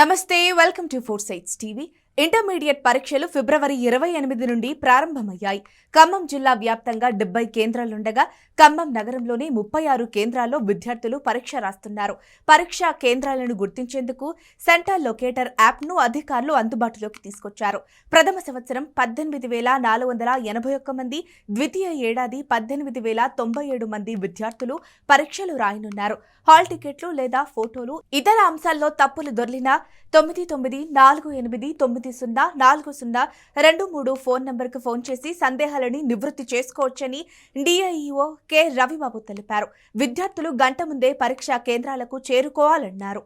నమస్తే welcome to four sides TV. Intermediate పరీక్షలు ఫిబ్రవరి 28 నుండి ప్రారంభమయ్యాయి. ఖమ్మం జిల్లా వ్యాప్తంగా 70 కేంద్రాలుండగా ఖమ్మం నగరంలోని 36 కేంద్రాల్లో విద్యార్థులు పరీక్ష రాస్తున్నారు. పరీక్షా కేంద్రాలను గుర్తించేందుకు సెంటర్ లొకేటర్ యాప్ను అధికారులు అందుబాటులోకి తీసుకొచ్చారు. ప్రథమ సంవత్సరం 18,481 మంది, ద్వితీయ ఏడాది 18,097 మంది విద్యార్థులు పరీక్షలు రాయనున్నారు. హాల్ టికెట్లు లేదా ఫోటోలు, ఇతర అంశాల్లో తప్పులు దొర్లినా 9948904023 ఫోన్ నంబర్కు ఫోన్ చేసి సందేహాలని నివృత్తి చేసుకోవచ్చని డిఐఈఓ కె రవిబాబు తెలిపారు. విద్యార్థులు గంట ముందే పరీక్షా కేంద్రాలకు చేరుకోవాలన్నారు.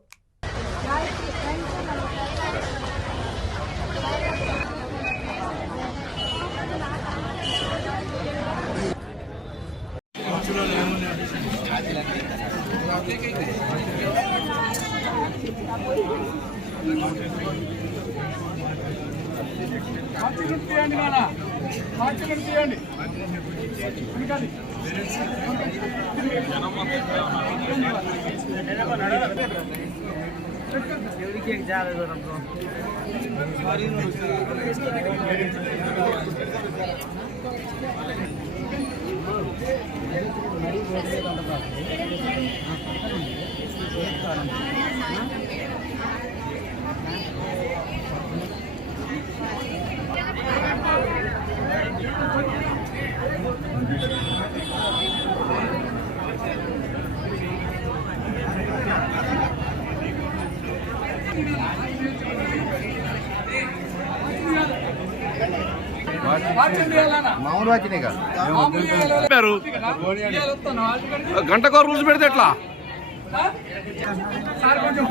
గంటకో రూల్స్ పెడితే ఎట్లా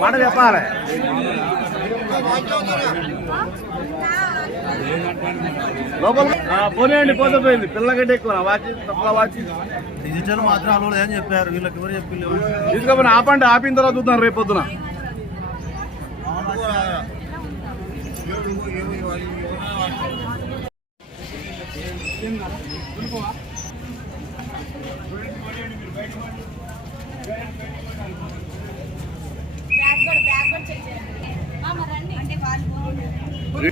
మాట చెప్పాలి. లోపల పోనీయండి, పోతే పోయింది. పిల్లలకంటే ఎక్కువ వాచి తక్కువ వాచి డిజిటల్ మాత్రం అలవాడు అని చెప్పారు. వీళ్ళకి ఎవరు చెప్పలేదు. తీసుకొని ఆపండి, ఆపిన తర్వాత చూద్దాం రేపు పొద్దున. అంటే